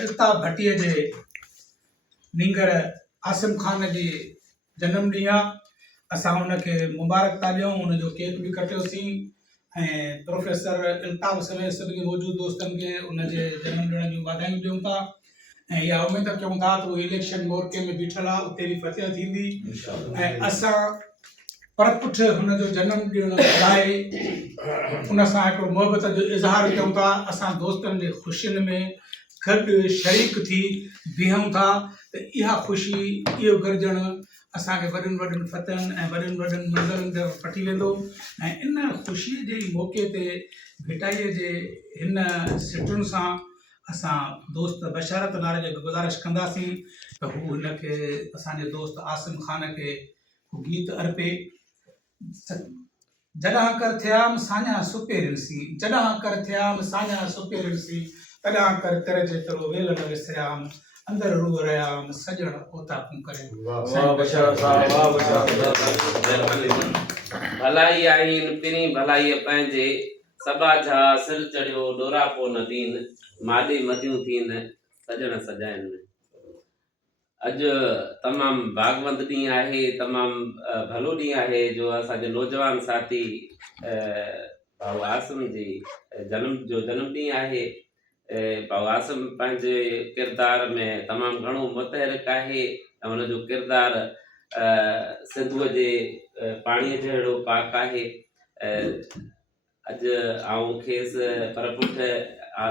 अल्ताफ़ भट्टीअ जे नींगर आसिम ख़ान जी जनम ॾींहुं आहे। असां हुनखे मुबारक था ॾियूं, हुनजो केक बि कटियोसीं ऐं प्रोफेसर अल्ताफ़ समेत सभिनी मौजूदु दोस्तनि खे हुनजे जनम ॾिण जूं वाधायूं ॾियूं था ऐं इहा उमेद कयूं था त उहो इलेक्शन मोर्चे में बीठल आहे, उते बि फतेह थींदी ऐं असां परपुठ हुनजो जनम ॾिणु मल्हाए उन सां हिकिड़ो मोहबत जो इज़हार कयूं था। असां दोस्तनि जे ख़ुशियुनि में गॾु शरीक थी बीहूं था त इहा ख़ुशी, इहो गॾिजणु असांखे वॾियुनि वॾियुनि फतहनि ऐं वॾियुनि वॾियुनि मंज़िलनि ते वठी वेंदो ऐं इन ख़ुशीअ जे मौक़े ते भेटाईअ जे हिन सिटुनि सां असां दोस्त बशारत नाले जो गुज़ारिश कंदासीं त हू हिनखे असांजे दोस्त आसिम ख़ान खे गीत अर्पे। जॾहिं कर थियाम साञा सुपेरिनसी, जॾहिं कर थियाम साञा सुपेरिनसी, तॾहिं कर तेरे जेतिरो वेल न विसरियाम, अंदर रूह रहियाम सजण ओताकूं करे। भलाई आहिनि पिनी भलाई पंहिंजे, सबा जा सिर चढ़ियो डोरा पो न दीन, माली मदियूं थीन सजण सजाइन। अॼु तमामु भागवंत ॾींहुं आहे, तमामु भलो ॾींहुं आहे जो असांजे नौजवान साथी भाऊ आसिम जी जनम ॾींहुं आहे। भाऊ आसिम पंहिंजे किरदार में तमामु घणो मुतहरिक आहे ऐं हुनजो किरदार सिंधुअ जे पाणीअ जहिड़ो पाक आहे। अॼु आऊं खेसि पर पुठ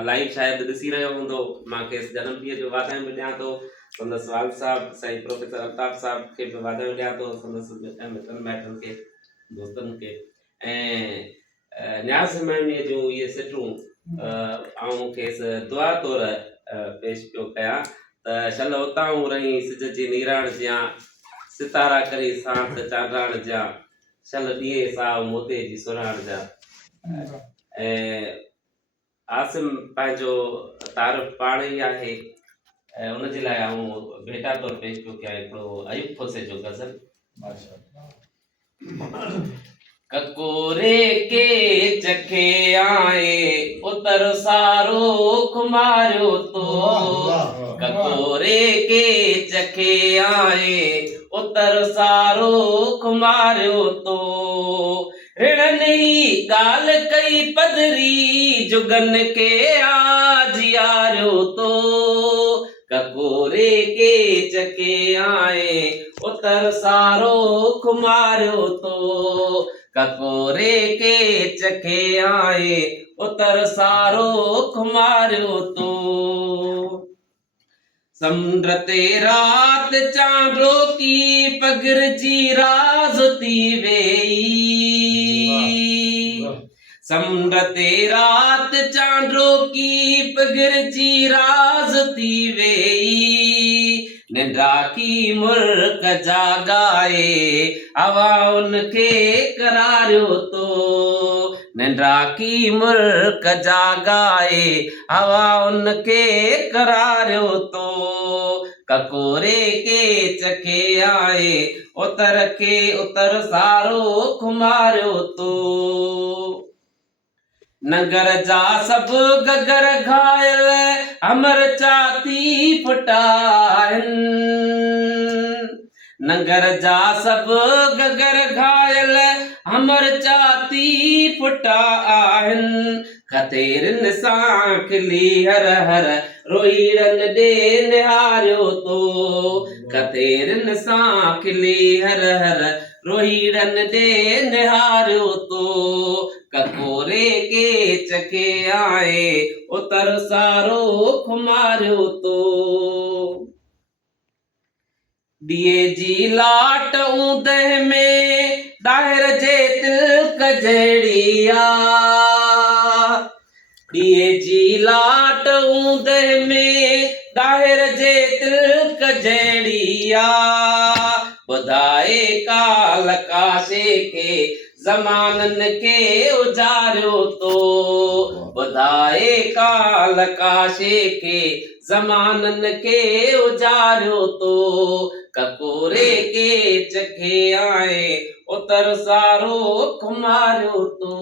लाइव शायदि ॾिसी रहियो हूंदो, मां खेसि जनम ॾींहं जो वाधायूं बि ॾियां थो, संदसि वाल साहब साईं प्रोफेसर अल्ताफ़ साहब खे बि वाधायूं ॾियां थो, संदसि मिटनि माइटनि खे दोस्तनि खे। ऐं न्याज़ हिमायूं जूं इहे सिटूं आऊं खेसि दुआ तौर पेश पियो कयां त शल उतां रही सिज जी नीराण जियां, सितारा करे सांत चांडाण जा, शल ॾिए साव मोते जी सुराण जा। ऐं आसिम पंहिंजो तारीफ़ पाण ई आहे ऐं उनजे लाइ आऊं भेटा तौर पेश पियो कयां हिकिड़ो अयूब खोसे जो गज़ल। ककोरे के चखे आए उतर सारो खुमारियो तो, ककोरे के चखे आए उतर सारो खुमारियो तो, ऋण नहीं गाल कई पदरी जुगन के आजियारियो तो, ककोरे के चखे आए उतर सारो खुमारियो तो, ककोरे के चखे आए उतर सारो खुमारियो तो। समुंड ते रात चांडो की पगर जी राज़ती वेई, समुंड ते रात चांडो की पगर जी राज़ती वेई, निंड्रा की मुल्क जागाए हवा उनके करारियो तो, निंड्रा की मुल्क जागाए हवा उनके करारियो तो, ककोरे के चखे आए उतर के उतर सारो खुमारियो तो। नगर जा सब गगर घायल अमर चाती फुटाइन, नगर जा सब गगर घायल अमर चाती फुटाइन, खतेरन सां खिली हर हर रोईड़न दे निहारियो तो, खतेरन सां खिली हर हर रोईड़न दे निहारियो तो, ककोरे के चखे आए उतर सारो खुमारियो तो। दिए जी लाट ऊंदह में दाहिर जे तिलक जड़िया, दिए जी लाट ऊंदह में दाहिर जे तिलक जड़िया, बुधाए काल काशे के ज़मानन के उजारियो तो, बुधाए काल काशे के ज़मानन के उजारियो तो, ककोरे के चखे आए उतर सारो खुमारियो तो।